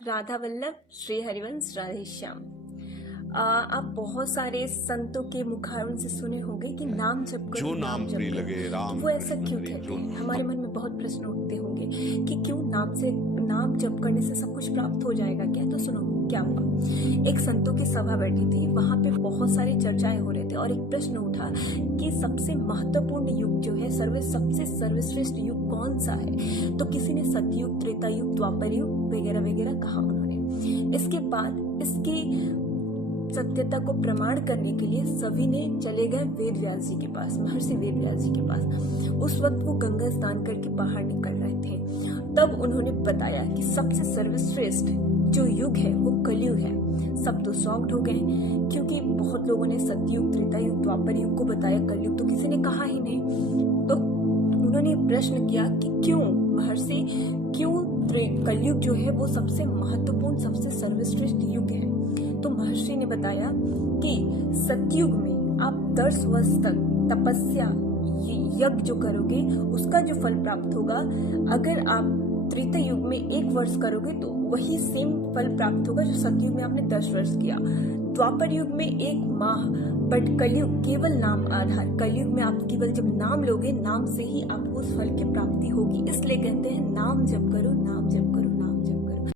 राधा वल्लभ, श्री हरिवंश, राधे श्याम। आप बहुत सारे संतों के मुखारविंद से सुने होंगे कि नाम जप करो, जो नाम जप प्रिय करो। लगे, राम वो ऐसा कृष्ण क्यों हरि कहते जो हैं? नाम। हमारे मन में बहुत प्रश्न उठते होंगे कि क्यों नाम जप करने से सब कुछ प्राप्त हो जाएगा क्या? तो सुनो क्या हुआ। एक संतों की सभा बैठी थी, वहां पे बहुत सारी चर्चाएं हो रहे थे और एक प्रश्न उठा कि सबसे महत्वपूर्ण युग जो है, सबसे सर्वश्रेष्ठ युग कौन सा है? तो किसी ने सतयुग, त्रेता युग, द्वापर युग वगैरह वगैरह कहा उन्होंने। इसके बाद इसकी सत्यता को प्रमाण करने के लिए सभी ने चले गए वेद व्यास जी के पास, महर्षि वेद व्यास जी के पास। उस वक्त वो गंगा स्नान करके बाहर निकल रहे थे। तब उन्होंने बताया कि सबसे सर्वश्रेष्ठ जो युग है वो कलयुग है। सब तो शॉक्ड हो गए, क्योंकि बहुत लोगों ने सतयुग, त्रेता युग, द्वापर युग को बताया, कलयुग तो किसी ने कहा ही नहीं। तो उन्होंने प्रश्न किया कि क्यों महर्षि, क्यों कलयुग जो है वो सबसे महत्वपूर्ण, सबसे सर्वश्रेष्ठ युग है? तो महर्षि ने बताया कि सतयुग में आप 10 वर्ष तक तपस्या, यज्ञ जो करोगे उसका जो फल प्राप्त होगा, अगर आप त्रेता युग में 1 वर्ष करोगे तो वही सेम फल प्राप्त होगा जो सतयुग में आपने 10 वर्ष किया। द्वापर युग में 1 माह, बट कलयुग केवल नाम आधार। कलयुग में आप केवल जब नाम लोगे, नाम से ही आपको उस फल की प्राप्ति होगी। इसलिए कहते हैं नाम जप करो, नाम जप करो।